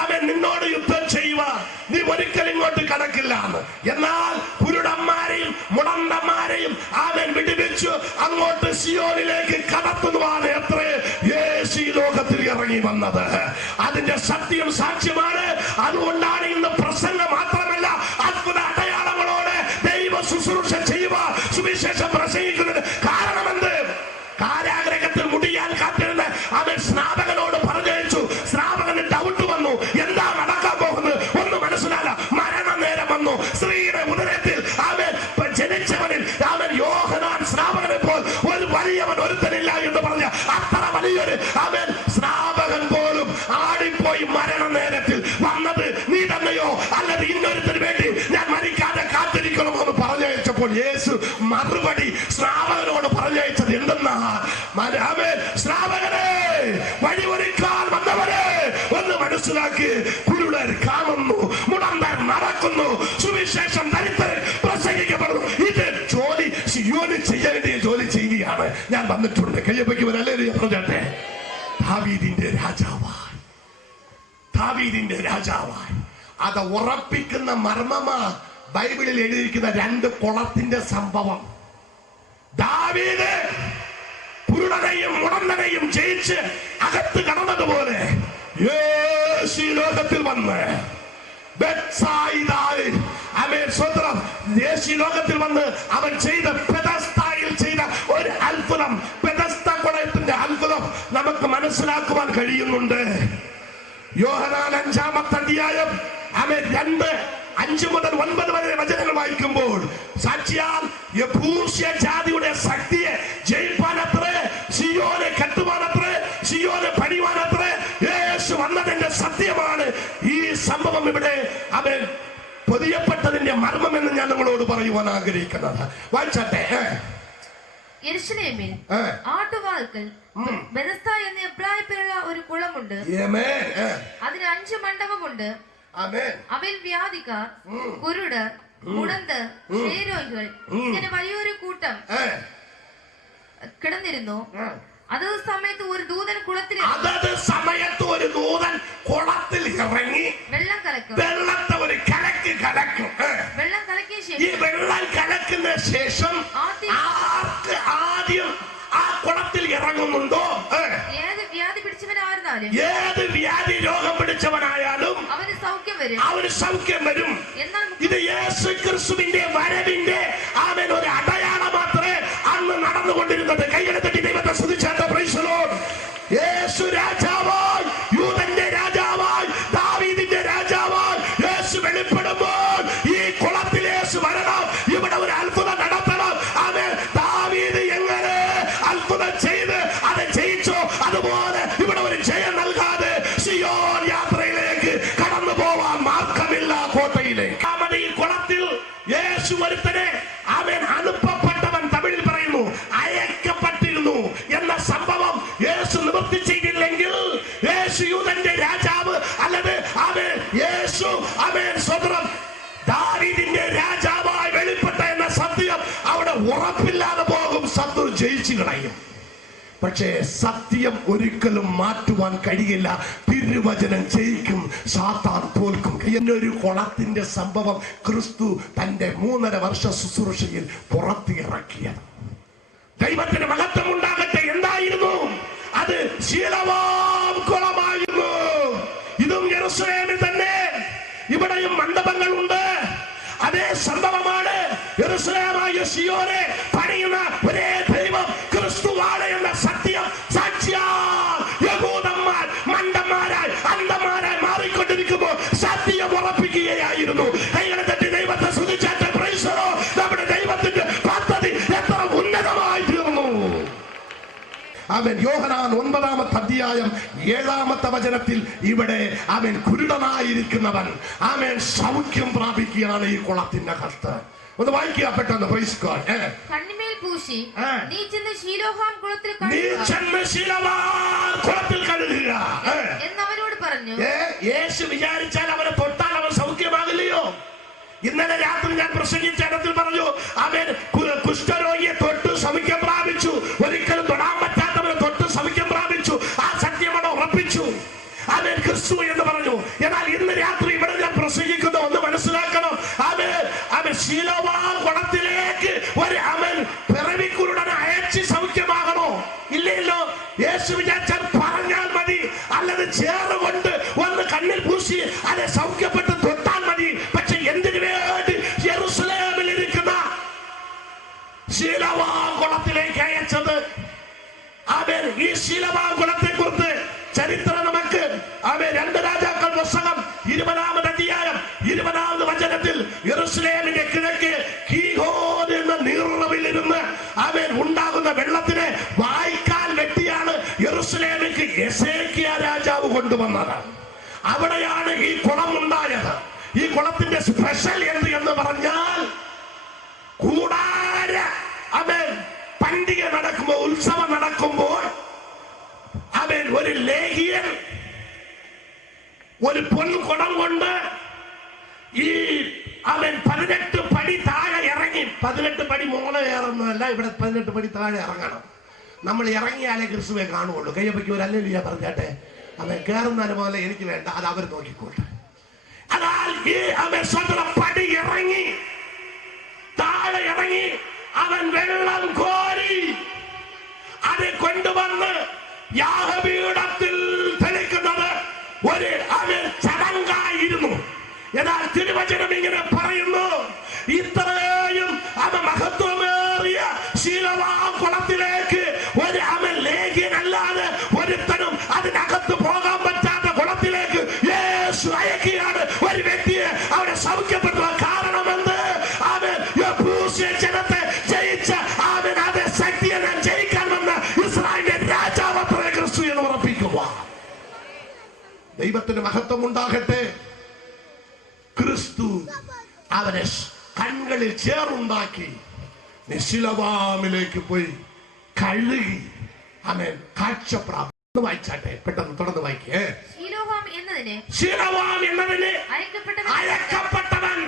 അവൻ നിന്നോട് യുദ്ധം ചെയ്യുക, നീ ഒരിക്കലും ഇങ്ങോട്ട് കടക്കില്ല എന്ന്. എന്നാൽ കുരുടന്മാരെയും മുടന്തന്മാരെയും അവൻ വിടുവിച്ചു അങ്ങോട്ട് സിയോനിലേക്ക് കടത്തുവാണ് എത്രേ യേശു ലോകത്തിൽ ഇറങ്ങി വന്നത്. അതിന്റെ സത്യം സാക്ഷ്യമാണ്. അതുകൊണ്ടാണ് ഇന്ന് പ്രസംഗം മാത്രമല്ല, അത്ഭുത അടയാളങ്ങളോടെ ദൈവ ശുശ്രൂഷ ചെയ്യുക, സുവിശേഷം പ്രസംഗിക്കുന്നത്. കാരണമെന്ത്? കാരാഗ്രഹത്തിൽ മുടിയാൻ കാത്തിരുന്ന് അവൻ സ്നാപകനോട് പറഞ്ഞയച്ചു. സ്നാപകന് ഡൗട്ട് വന്നു, എന്താ നടക്കാൻ പോകുന്നത് ഒന്ന് മനസ്സിലാല. മരണനേരം വന്നു. സ്ത്രീയുടെ ഉദരത്തിൽ അവൻ ജനിച്ചവനിൽ അവൻ യോഹന്നാൻ സ്നാപകനെ പോൽ ഒരു വലിയവൻ ഒരുത്തനില്ല എന്ന് പറഞ്ഞ അത്ര വലിയൊരു അവൻ സ്നാപകൻ പോലും ആടിപ്പോയി മരണനേരത്തിൽ വന്നത് നീ തന്നെയോ അല്ലത് ഇന്നൊരുത്തിന് വേണ്ടി ഞാൻ മരിക്കാതെ കാത്തിരിക്കണമോ എന്ന് പറഞ്ഞയച്ചപ്പോൾ യേശു മറുപടി സ്നാപകനോട് പറഞ്ഞയച്ചത് എന്തെന്നാ? സ്നാപകനെ, വഴിയൊരുക്കാൻ വന്നവരെ ഒന്ന് മനസ്സിലാക്കി. കുരുടർ കാണുന്നു, മുടന്തർ നടക്കുന്നു, സുവിശേഷം ദരിദ്രർ പ്രസംഗിക്കപ്പെടുന്നു. ഇത് ജോലി സിയോന് ചെയ്യേണ്ട ജോലി ചെയ്യുകയാണ്. ഞാൻ വന്നിട്ടുണ്ട്. കയ്യപ്പയ്ക്ക് ഹല്ലേലൂയ പറഞ്ഞാട്ടെ. ദാവീദിന്റെ രാജാവായി ദാവീദിന്റെ രാജാവായി. അത് ഉറപ്പിക്കുന്ന മർമ്മമാ ബൈബിളിൽ എഴുതിയിരിക്കുന്ന 2 കുളത്തിന്റെ സംഭവം. ദാവീദ് കുരുടനെയും മുടന്തനെയും ജയിച്ച് അകത്ത് കടന്നതുപോലെ യേശു ലോകത്തിൽ വന്ന് ലോകത്തിൽ വന്ന് അവൻ ചെയ്ത പെതസ്തായിൽ ചെയ്ത ഒരു അത്ഭുതം, പെതസ്ത കുളത്തിന്റെ അത്ഭുതം നമുക്ക് മനസ്സിലാക്കുവാൻ കഴിയുന്നുണ്ട്. യോഹന്നാൻ 5-ാമത്തെ അധ്യായം 2:5 മുതൽ 9 വരെ വചനങ്ങൾ വായിക്കുമ്പോൾ സാക്ഷിയാൽ യെബൂസ്യ ജാതിയുടെ ശക്തിയെ ജയിപ്പാനത്രേ, സിയോനെ കെട്ടുവാനത്രേ, സിയോനെ പണിവാനത്രേ യേശു വന്നതിന്റെ സത്യമാണ് ഈ സംഭവം. ഇവിടെ അവൻ പൊതിയപ്പെട്ടതിന്റെ മർമ്മം എന്ന് ഞാൻ നിങ്ങളോട് പറയുവാൻ ആഗ്രഹിക്കുന്നത്. വായിച്ചാട്ടെ. യെരൂശലേമിൽ ആട്ടുവാൽക്കൽ ബെഥസ്ദ എന്ന എബ്രായത്തിലുള്ള ഒരു കുളമുണ്ട്. അതിന് 5 മണ്ഡപമുണ്ട്. അവയിൽ വ്യാധിക്കാർ, കുരുടർ, മുടന്തർ, ക്ഷയരോഗികൾ ഇങ്ങനെ വലിയൊരു കൂട്ടം കിടന്നിരുന്നു. അതത് സമയത്ത് ഒരു ദൂതൻ കുളത്തിൽ ഇറങ്ങി വെള്ളം കലക്കും. വെള്ളത്തെ ഒരു കലക്ക് കലക്കും. വെള്ളം കലക്കിയ ശേഷം ഈ വെള്ളം കലക്കുന്ന ശേഷം ആദ്യം ആ കുളത്തിൽ ഇറങ്ങുന്നുണ്ടോ ഏത് വ്യാധി പിടിച്ചവനായിരുന്നാലും, ഏത് വ്യാധി രോഗം പിടിച്ചവനായാലും അവന് സൗഖ്യം വരും. ഇത് യേശു ക്രിസ്തുവിന്റെ വരവിന്റെ അവൻ ഒരു അടയാളം മാത്രമേ അന്ന് നടന്നുകൊണ്ടിരുന്നത്. കൈയെടുത്തിട്ട് ദൈവത്തെ സ്തുതിച്ചാട്ടെ. Praise the lord. യേശു രാജാവായി, യൂദന്റെ രാജാവായി, ദാവീദിന്റെ രാജാവായി യേശു വെളിപ്പെടുമ്പോൾ ഈ കുളത്തിൽ യേശു വരണം. ഇവിടെ ഒരു അത്ഭുതം നടത്തണം. അവൻ ദാവീദ് എങ്ങനെ അത്ഭുതം ചെയ്ത് അത് ജയിച്ചോ അതുപോലെ ഇവിടെ ഒരു ജയം നൽകാതെ സിയോൻ യാത്രയിലേക്ക് കടന്നു പോവാൻ മാർഗമില്ല. കോട്ടയിലേക്ക് ഈ കുളത്തിൽ യേശു ഒരുത്തനെ അവൻ അനുഭവപ്പെട്ടവൻ, തമിഴിൽ പറയുന്നു അയക്കപ്പെട്ടിരുന്നു എന്ന സംഭവം യേശു നിവൃത്തി ചെയ്തില്ലെങ്കിൽ യേശു യൂദന്റെ രാജാവ് അല്ലത് അവൻ യേശു അവൻ സ്വതന്ത്രം ദാവീദിന്റെ രാജാവായി വെളിപ്പെട്ട എന്ന സത്യം അവിടെ ഉറപ്പില്ലാതെ പോകും. ശത്രു ജയിച്ചു കളയും. പക്ഷേ സത്യം ഒരിക്കലും മാറ്റുവാൻ കഴിയില്ല. തിരുവചനം ജയിക്കും, സാത്താൻ തോൽക്കും. എന്നൊരു കുളത്തിന്റെ സംഭവം ക്രിസ്തു തന്റെ 3.5 വർഷ ശുശ്രൂഷയിൽ പുറത്തിറക്കിയത്. ദൈവത്തിന് മഹത്വം ഉണ്ടാകട്ടെ. എന്തായിരുന്നു അത്? ശീലവാം കുളമായിരുന്നു. ഇതും യെരൂശലേമിൽ തന്നെ. ഇവിടെയും മണ്ഡപങ്ങളുണ്ട്. അതേ സംഭവമാണ്. യെരൂശലേമായ സിയോനെ പണിയുന്ന ഒരേ ദൈവം ക്രിസ്തുവാണ് എന്ന സത്യം സാക്ഷിയാൽ യഹൂദന്മാർ മണ്ടന്മാരായി അന്ധന്മാരായി മാറിക്കൊണ്ടിരിക്കുമ്പോൾ സത്യം ഉറപ്പിക്കുകയായിരുന്നു. കൈകളെ തട്ടി ദൈവത്തെ സ്തുതിച്ചാട്ടെ. Praise the Lord. നമ്മുടെ ദൈവത്തിന്റെ പദ്ധതി എത്ര ഉന്നതമായി തീർന്നു. അവൻ യോഹന്നാൻ 9-ാമത്തെ അധ്യായം 7-ാമത്തെ വചനത്തിൽ ഇവിടെ അവൻ കുരുടനായിരിക്കുന്നവൻ അവൻ സൗഖ്യം പ്രാപിക്കുകയാണ് ഈ കുളത്തിന്റെ അകത്ത്. ഒന്ന് വായിക്കുക പെട്ടെന്ന്. Praise God. കണ്ണിമേൽ പൂശി നീ ചെന്ന് ശീലോഹാം കുളത്തിൽ കഴുകുക എന്നവനോട് പറഞ്ഞു. യേശു വിചാരിച്ചാൽ അവനെ തൊട്ടാൽ അവൻ സൗഖ്യമാകില്ലയോ? ഇന്നലെ രാത്രി ഞാൻ പ്രസംഗിച്ച ഇടത്തിൽ പറഞ്ഞു അവൻ കുഷ്ഠരോഗിയെ തൊട്ട് സൗഖ്യം പ്രാപിച്ചു. ഒരിക്കലും തൊടാൻ പറ്റാത്തവനെ തൊട്ട് സൗഖ്യം പ്രാപിച്ചു. ആ സത്യമോടെ ഉറപ്പിച്ചു. അവൻ ക്രിസ്തു എന്ന് പറഞ്ഞു. എന്നാൽ ഇന്ന് രാത്രി ഇവിടെ ഞാൻ പ്രസംഗിക്കുന്ന ഒന്ന് മനസ്സിലാക്കണം. അവൻ ശീലോവാം കുളത്തിലേക്ക് ഒരു അവൻ പിറവിക്കുരുടനെ അയച്ച് സൗഖ്യമാകണോ? ഇല്ലല്ലോ. യേശു വിചാരിച്ചാൽ പറഞ്ഞാൽ മതി, അല്ലത് ചേർന്നുകൊണ്ട് ഒന്ന് കണ്ണിൽ പൂശി അത് സൗഖ്യപ്പെട്ട് തൊട്ടാൽ മതി. പക്ഷെ എന്തിനു വേണ്ടി യെരൂശലേമിൽ ഇരിക്കുന്ന ശീലോവാം കുളത്തിലേക്ക് അയച്ചത്? അവൻ ഈ ശീലോവാം കുളത്തെ കുറിച്ച് ചരിത്രം നമുക്ക് 2 രാജാക്കൾ പുസ്തകം 20-ാമത്തെ അധ്യായം 20-ാമത്തെ വചനത്തിൽ യെരൂശലേമിന്റെ കിഴക്ക് ഗീഹോൻ എന്ന നീർറവിലിരുന്ന് അവൻ ഉണ്ടാകുന്ന വെള്ളത്തിനെ വായ്ക്കാൽ വെട്ടിയാണ് യെരൂശലേമിലേക്ക് എസേക്കിയ രാജാവ് കൊണ്ടുവന്നത്. അവിടെയാണ് ഈ കുളം ഉണ്ടായത്. ഈ കുളത്തിന്റെ സ്പെഷ്യൽ എന്ന് പറഞ്ഞാൽ കൂടാര അവൻ പണ്ടിക നടക്കുമ്പോൾ, ഉത്സവം നടക്കുമ്പോൾ അവൻ ഒരു ലേഖിയൻ ഒരു പൊൻകുടം കൊണ്ട് ഈ അവൻ 18 പടി താഴെ ഇറങ്ങി. 18 പടി മുകളെ കയറുന്നതല്ല, ഇവിടെ 18 പടി താഴെ ഇറങ്ങണം. നമ്മൾ ഇറങ്ങിയാലേ ക്രിസ്തുവെ കാണുള്ളൂ. കയ്യപ്പയ്ക്ക് ഒരു ഹല്ലേലൂയ പറഞ്ഞാട്ടെ. അവൻ കയറുന്ന പോലെ എനിക്ക് വേണ്ട, അത് അവർ നോക്കിക്കോട്ടെ. എന്നാൽ ഈ അവൻ സ്വന്തം പടി ഇറങ്ങി താഴെ ഇറങ്ങി അവൻ വെള്ളം കോരി അത് കൊണ്ടുവന്ന് യാഗപീഠത്തിൽ തെളിക്കുന്നത് ഒരു അവൻ ചടങ്ങായിരുന്നു. എന്നാൽ തിരുവചനം ഇങ്ങനെ പറയുന്നു, ഇത്രയും അവൻ മഹത്വമേറിയ ശീലവാം കുളത്തിലേക്ക് ഒരു അവൻ ലേഖ്യനല്ലാതെ ഒരുത്തനും അതിനകത്ത് പോകാൻ പറ്റാത്ത കുളത്തിലേക്ക് യേശു അയക്കുകയാണ് ഒരു വ്യക്തിയെ. അവിടെ സൗഖ്യപ്പെടുത്തുക. കാരണമെന്ത്? അവൻ ജനത്തെ ജയിച്ച അവൻ അതേ ശക്തിയെ ഞാൻ ജയിക്കാൻ വന്ന ഇസ്രായേലിന്റെ രാജാവത്രേ ക്രിസ്തു എന്ന് ഉറപ്പിക്കുക. ദൈവത്തിന് മഹത്വം ഉണ്ടാകട്ടെ. ക്രിസ്തു അവനെ കണ്ണുകളിൽ ചേറുണ്ടാക്കി നിശിലവാമിലേക്ക് പോയി കഴുകി അവൻ കാഴ്ചപ്രാപ്തി. വായിച്ചാട്ടെ, പെട്ടെന്ന് തുടർന്ന് വായിക്കേ. ശീലോവാം എന്നതിന് അയക്കപ്പെട്ടവൻ,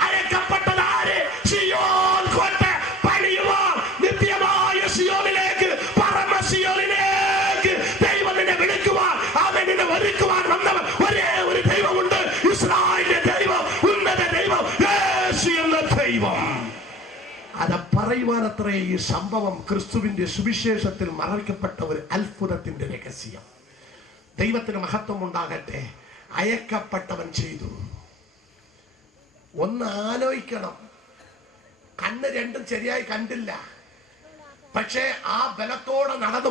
അയക്കപ്പെട്ടതാര്? സിയോൻ കോട്ട പണിയുവാൻ, നിത്യമായ സിയോനിലേക്ക്, പരമസിയോനിലേക്ക് ദൈവത്തിനെ വിളിക്കുവാൻ, അവനെ ഒരുക്കുവാൻ വന്നവൻ ഒരേ ഒരു ദൈവമുണ്ട്. ഇസ്രായേലിന്റെ ദൈവം, ഉന്നത ദൈവം, യേശു എന്ന ദൈവം. അത് പറയുവാനത്രേ ഈ സംഭവം ക്രിസ്തുവിന്റെ സുവിശേഷത്തിൽ മറയ്ക്കപ്പെട്ട ഒരു അത്ഭുതത്തിന്റെ രഹസ്യം. ദൈവത്തിന് മഹത്വം ഉണ്ടാകട്ടെ. അയക്കപ്പെട്ടവൻ ചെയ്തു. ഒന്ന് ആലോചിക്കണം. കണ്ണ് രണ്ടും ശരിയായി കണ്ടില്ല, പക്ഷേ ആ ബലത്തോടെ നടന്നു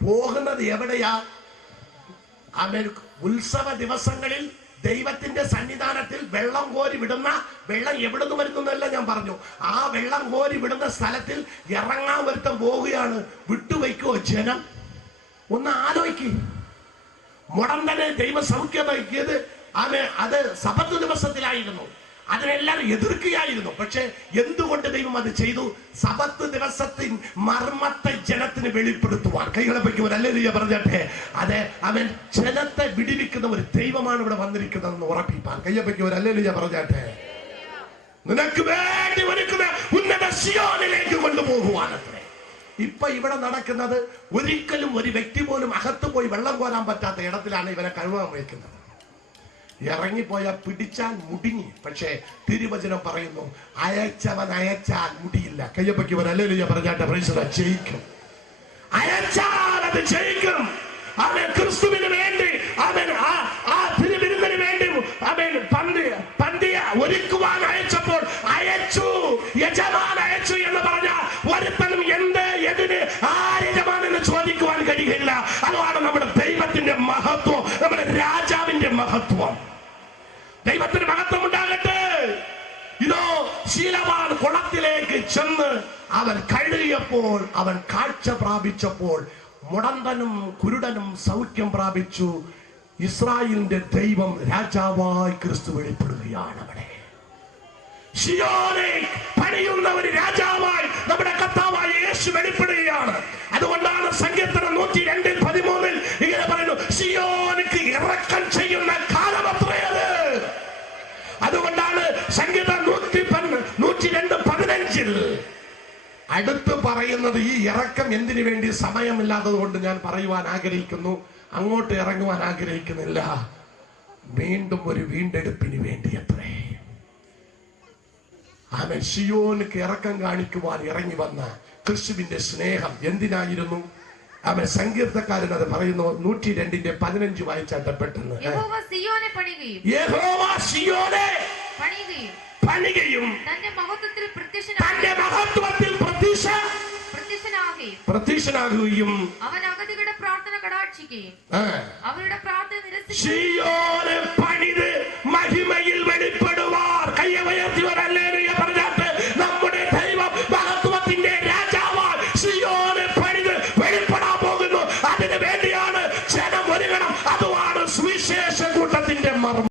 പോകുന്നത് എവിടെയാ? അവൻ ഉത്സവ ദിവസങ്ങളിൽ ദൈവത്തിന്റെ സന്നിധാനത്തിൽ വെള്ളം കോരി വിടുന്ന, വെള്ളം എവിടുന്ന് വരുന്നല്ല ഞാൻ പറഞ്ഞു, ആ വെള്ളം കോരി വിടുന്ന സ്ഥലത്തിൽ ഇറങ്ങാൻ വരുത്തം പോവുകയാണ്. വിട്ടുവയ്ക്കോ ജനം? ഒന്ന് ആലോചിക്കുക. മുടന്തനെ ദൈവം സൗഖ്യമാക്കിയത് അത് സബത്ത് ദിവസത്തിലായിരുന്നു. അതിനെല്ലാവരും എതിർക്കുകയായിരുന്നു. പക്ഷെ എന്തുകൊണ്ട് ദൈവം അത് ചെയ്തു? സബത്ത് ദിവസത്തിൽ മർമ്മത്തെ ജനത്തിന് വെളിപ്പെടുത്തുവാൻ. കൈകളെ പറ്റി ഒരു ഹല്ലേലൂയ പറഞ്ഞാട്ടെ. അതെ, അവൻ ജനത്തെ വിടിവിക്കുന്ന ഒരു ദൈവമാണ് ഇവിടെ വന്നിരിക്കുന്നതെന്ന് ഉറപ്പിപ്പാൻ. കയ്യെ പറ്റി ഒരു ഹല്ലേലൂയ പറഞ്ഞാട്ടെ. നിനക്ക് വേണ്ടി ഒരുക്കുന്ന ഉന്നത സിയോനിലേക്ക് കൊണ്ടുപോകുവാനത്രേ. ഇപ്പൊ ഇവിടെ നടക്കുന്നത് ഒരിക്കലും ഒരു വ്യക്തി പോലും അകത്ത് പോയി വെള്ളം കോരാൻ പറ്റാത്ത ഇടത്തിലാണ് ഇവനെ കഴുകാൻ വയ്ക്കുന്നത്. ഇറങ്ങിപ്പോയ പിടിച്ചാൽ മുടിഞ്ഞു. പക്ഷേ തിരുവചനം പറയുന്നു, അയച്ചവൻ അയച്ചാൽ മുടിയില്ല. കയ്യപ്പയ്ക്ക് ഹല്ലേലൂയ പറഞ്ഞാട്ടെ. ജയിക്കും. അയച്ചാൽ അത് ജയിക്കും. അവൻ ക്രിസ്തുവിന് വേണ്ടി, അവൻ ആ തിരുവിരുന്നിന് വേണ്ടി അവൻ പന്തിയ ഒരുക്കുവാൻ അയച്ചപ്പോൾ അയച്ചു, യജമാൻ അയച്ചു എന്ന് പറഞ്ഞ ഒരുത്തനും എന്ത് എതിന് ആ യജമാനെന്ന് ചോദിക്കുവാൻ കഴിയില്ല. അതാണ് നമ്മുടെ ദൈവത്തിന്റെ മഹത്വം, നമ്മുടെ രാജാവിന്റെ മഹത്വം. ദൈവത്തിന് മഹത്വം ഉണ്ടാകട്ടെ. ഇതോ ശീലവാൻ കുളത്തിലേക്ക് ചെന്ന് അവൻ കഴുകിയപ്പോൾ, അവൻ കാഴ്ച പ്രാപിച്ചപ്പോൾ മുടന്തനും കുരുടനും സൗഖ്യം പ്രാപിച്ചു. ഇസ്രായേലിന്റെ ദൈവം രാജാവായി ക്രിസ്തു വെളിപ്പെടുകയാണ്. അവിടെ സിയോനെ പണിയുന്ന ഒരു രാജാവായി നമ്മുടെ കർത്താവായ യേശു വെളിപ്പെടുകയാണ്. അതുകൊണ്ടാണ് സങ്കീർത്തനം 102:13 ഇങ്ങനെ പറയുന്നു, സിയോനിക്ക് ഇറക്കം ചെയ്യുന്ന കാലമത്രയത്. അതുകൊണ്ടാണ് സങ്കീർത്തനം 102:15 അടുത്ത് പറയുന്നത്. ഈ ഇറക്കം എന്തിനു വേണ്ടി? സമയമില്ലാത്തത് കൊണ്ട് ഞാൻ പറയുവാൻ ആഗ്രഹിക്കുന്നു. അങ്ങോട്ട് ഇറങ്ങുവാൻ ആഗ്രഹിക്കുന്നില്ല. വീണ്ടും ഒരു വീണ്ടെടുപ്പിന് വേണ്ടി അത്രേ. അവൻ സിയോനിക്ക് ഇറക്കം കാണിക്കുവാൻ ഇറങ്ങി വന്ന ക്രിസ്തുവിന്റെ സ്നേഹം എന്തിനായിരുന്നു? അവൻ സങ്കീർത്തക്കാരൻ അത് പറയുന്നു. 102:15 വായിച്ചാട്ടെ പെട്ടെന്ന്. യഹോവ സിയോനെ പണികയും തന്റെ മഹത്വത്തിൽ പ്രത്യക്ഷനാകുകയും അവൻ അഗതികളുടെ പ്രാർത്ഥന കടാക്ഷിക്കുകയും അവരുടെ പ്രാർത്ഥന സിയോനെ പണിത് മഹിമയിൽ വെളിപ്പെടുവാർ. കയ്യെ ഉയർത്തി വരാൻ